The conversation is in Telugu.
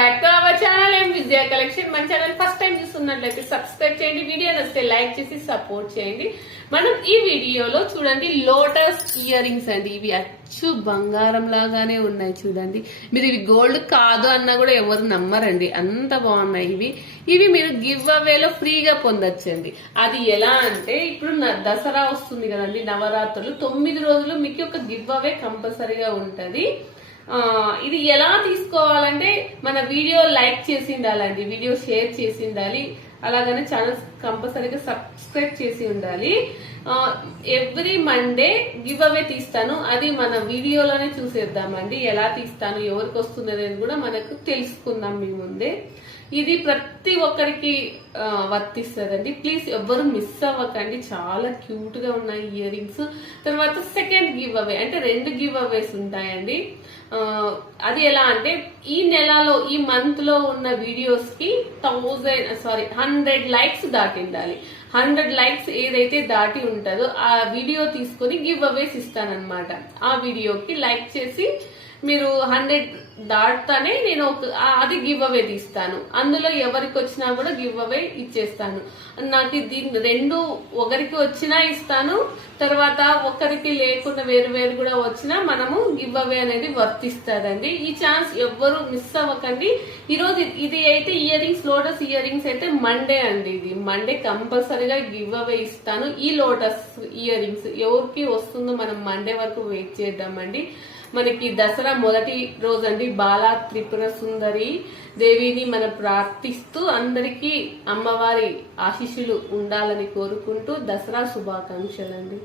Back to our channel M Vijaya collection. మన ఛానల్ ఫస్ట్ టైం చూస్తున్నట్లయితే సబ్స్క్రైబ్ చేయండి, వీడియో నచ్చితే లైక్ చేసి సపోర్ట్ చేయండి. మనం ఈ వీడియోలో చూడండి లోటస్ ఇయర్ రింగ్స్ అండి. ఇవి అచ్చు బంగారం లాగానే ఉన్నాయి చూడండి. మీరు ఇవి గోల్డ్ కాదు అన్నా కూడా ఎవరు నమ్మరండి, అంత బాగున్నాయి. ఇవి మీరు గివ్ అవేలో ఫ్రీగా పొందొచ్చండి. అది ఎలా అంటే ఇప్పుడు దసరా వస్తుంది కదండి, నవరాత్రులు 9 రోజులు మీకు ఒక గివ్ అవే కంపల్సరీగా ఉంటది. ఇది ఎలా తీసుకోవాలంటే మన వీడియో లైక్ చేసి ఉండాలండి, వీడియో షేర్ చేసి ఉండాలి, అలాగనే ఛానల్ కంపల్సరీగా సబ్స్క్రైబ్ చేసి ఉండాలి. ఎవ్రీ మండే గివ్ అవే తీస్తాను, అది మన వీడియోలోనే చూసేద్దామండి. ఎలా తీస్తాను, ఎవరికి వస్తుంది అనేది కూడా మనకు తెలుసుకుందాం మీ ముందే. ఇది ప్రతి ఒక్కరికి వర్తిస్తుందండి. ప్లీజ్ ఎవ్వరు మిస్ అవ్వకండి, చాలా క్యూట్ గా ఉన్నాయి ఇయర్ రింగ్స్. తర్వాత సెకండ్ గివ్ అవే అంటే 2 గివ్ అవేస్ ఉంటాయండి. అది ఎలా అంటే ఈ నెలలో ఈ మంత్ లో ఉన్న వీడియోస్ కి 100 లైక్స్ దాటి ఉండాలి. 100 లైక్స్ ఏదైతే దాటి ఉంటుందో ఆ వీడియో తీసుకొని గివ్ అవేస్ ఇస్తానన్నమాట. ఆ వీడియోకి లైక్ చేసి మీరు 100 దాటుతానే నేను అది గివ్ అవే తీస్తాను. అందులో ఎవరికి వచ్చినా కూడా గివ్ అవే ఇచ్చేస్తాను. నాకు దీన్ని 2 ఒకరికి వచ్చినా ఇస్తాను, తర్వాత ఒకరికి లేకుండా వేరు కూడా వచ్చినా మనము గివ్ అవే అనేది వర్తిస్తుందండి. ఈ ఛాన్స్ ఎవ్వరు మిస్ అవ్వకండి. ఈరోజు ఇది అయితే ear rings, lotus ear rings అయితే మండే అండి. ఇది మండే కంపల్సరీగా గివ్ అవే ఇస్తాను. ఈ లోటస్ ఇయర్ రింగ్స్ ఎవరికి వస్తుందో మనం మండే వరకు వెయిట్ చేద్దామండి. మనకి దసరా మొదటి రోజు అండి. బాలా త్రిపుర సుందరి దేవిని మనం ప్రార్థిస్తూ అందరికీ అమ్మవారి ఆశీస్సులు ఉండాలని కోరుకుంటూ దసరా శుభాకాంక్షలు అండి.